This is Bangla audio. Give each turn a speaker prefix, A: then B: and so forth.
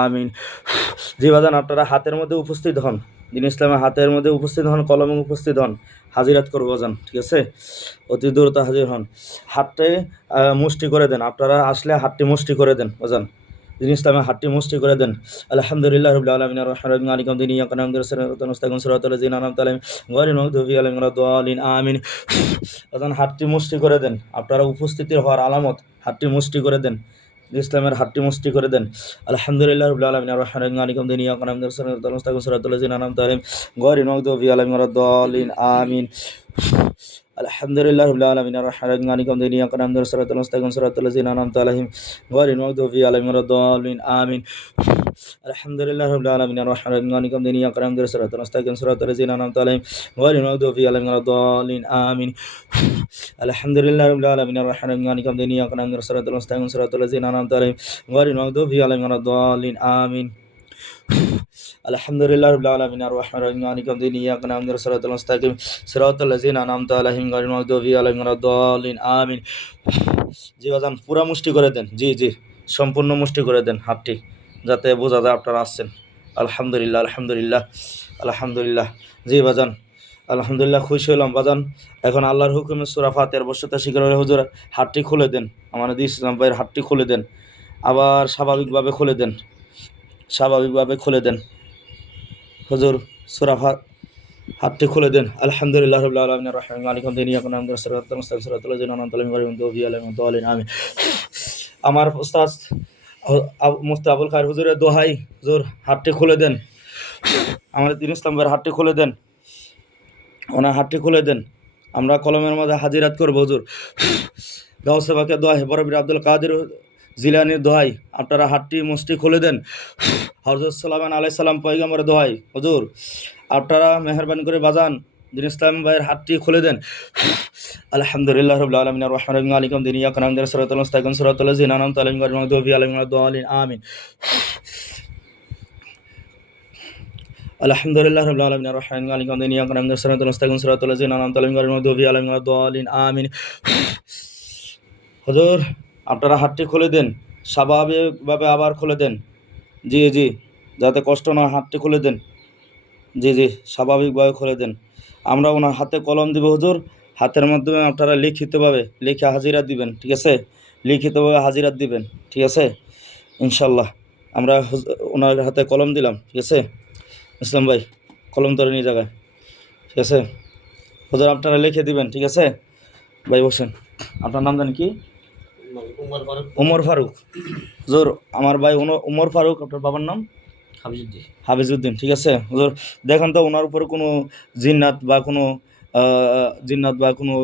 A: আমিন। আপনারা হাতের মধ্যে উপস্থিত হন। দিন ইসলামের হাতের মধ্যে উপস্থিত হন, কলমে উপস্থিত হন। হাজিরাত করব বাজান ঠিক আছে? অতি দ্রুত হাজির হন। হাতটে মুষ্টি করে দেন। আপনারা আসলে হাতটি মুষ্টি করে দেন বাজান দিন ইসলামের হাতটি মুষ্টি করে দেন। আলহামদুলিল্লাহ আমিন। হাতটি মুষ্টি করে দেন। আপনারা উপস্থিতি হওয়ার আলামত, হাতটি মুষ্টি করে দেন। ইসলামের হাতটি মুষ্টি করে দেন আলহামদুলিল্লাহ আলমিন আমিন আলহামদুলিল্লাহ রবিল আলমিন রহমান আলিকম দিন ইয়াকান সুরাতুল মুস্তাকুম সুরাতুল জিন আনাম তালিম গরিন মকদুবি আলমিন রাদিন আমিন আলহামদুলিল্লাহ রবিল আলমিন রহমান আলিকম দিন ইয়াকান সুরাতুল মুস্তাকুম সুরাতুল জিন আনাম তালিম গরিন মকদুবি আলমিন রাদিন আমিন আলহামদুলিল্লাহ রবিল আলমিন রহমান আলিকম দিন ইয়াকান সুরাতুল মুস্তাকুম সুরাতুল জিন আনাম তালিম গরিন মকদুবি আলমিন রাদিন আমিন আলহামদুলিল্লাহ রবিল আলমিন রহমান আলিকম দিন ইয়াকান সুরাতুল মুস্তাকিম, সুরাতুল জিন আনাম তালিম গরিন মকদুবি আলমিন রাদিন আমিন। জি বাজান পুরা মুষ্টি করে দেন। জি জি, সম্পূর্ণ মুষ্টি করে দেন হাতটি, যাতে বোঝা যায় আপনারা আসছেন আলহামদুলিল্লাহ আলহামদুলিল্লাহ আলহামদুলিল্লাহ। জি বাজান আলহামদুলিল্লাহ খুশি হলাম বাজান এখন আল্লাহর হুকুমে সুরা ফাতের বসতে শিকার হুজুর হাতটি খুলে দেন। আমাদের ইসলাম ভাইয়ের হাতটি খুলে দেন। আবার স্বাভাবিকভাবে খুলে দেন। স্বাভাবিকভাবে খুলে দেন। হুজুর, সুরা হাতটি খুলে দেন। আলহামদুলিল্লাহ দিন দোয়ালিন আমি আমার উস্তাদ মুস্তা আবুল খায়ের হুজুরের দোহাই, হুজুর, হাতটি খুলে দেন। আমাদের দিন ইসলাম ভাইয়ের হাতটি খুলে দেন। ওনার হাতটি খুলে দেন। আমরা কলমের মধ্যে হাজিরাত করব, হুজুর। গাউসেবাকে দোহাই বরবির আব্দুল কাদের জিলানির দোহাই, আপনারা হাতটি মুষ্টি খুলে দেন। হজরত সালামান আলাই সালাম পয়গামর দোহাই, হুজুর, আপনারা মেহরবানি করে বাজান, দিন ইসলাম ভাইয়ের হাতটি খুলে দেন। আলহামদুলিল্লাহ রবিল আলমিন রহমান আলিকম দিন ইয়াকান সরাতুল মুস্তাকিম, সরাতুল জিন তালিম গরিম দোবি দোয়ালিন আমিন। আলহামদুলিল্লাহ রবিল আলমিন রহমান আলিকম দিন ইয়াকান সরাতুল মুস্তাকিম, সরাতুল জিন তালিম গরিম দোবি দোয়ালিন আমিন। হুজুর আপনারা হাতটি খুলে দেন, স্বাভাবিকভাবে আবার খুলে দেন। জি জি, যাতে কষ্ট না হাতটি খুলে দেন। জি জি, স্বাভাবিকভাবে খুলে দেন। আমরা ওনার হাতে কলম দিব, হুজুর। হাতের মাধ্যমে আপনারা লিখিতভাবে, লিখে হাজিরা দিবেন, ঠিক আছে? লিখিতভাবে হাজিরা দিবেন, ঠিক আছে? ইনশাল্লাহ আমরা ওনার হাতে কলম দিলাম, ঠিক আছে? ইসলাম ভাই, কলম ধরে নিয়ে জায়গায়, ঠিক আছে? হুজুর, আপনারা লিখে দিবেন, ঠিক আছে? ভাই, বসেন। আপনার নাম জানেন কি?
B: উমর ফারুক।
A: জোর আমার ভাই উমর ফারুক আপনার বাবার নাম?
B: হাফিজুদ্দিন
A: হাফিজুদ্দিন ঠিক আছে। জোর দেখেন তো ওনার উপরে কোনো জিন্নাত বা কোনো জিন্নাত বা কোনো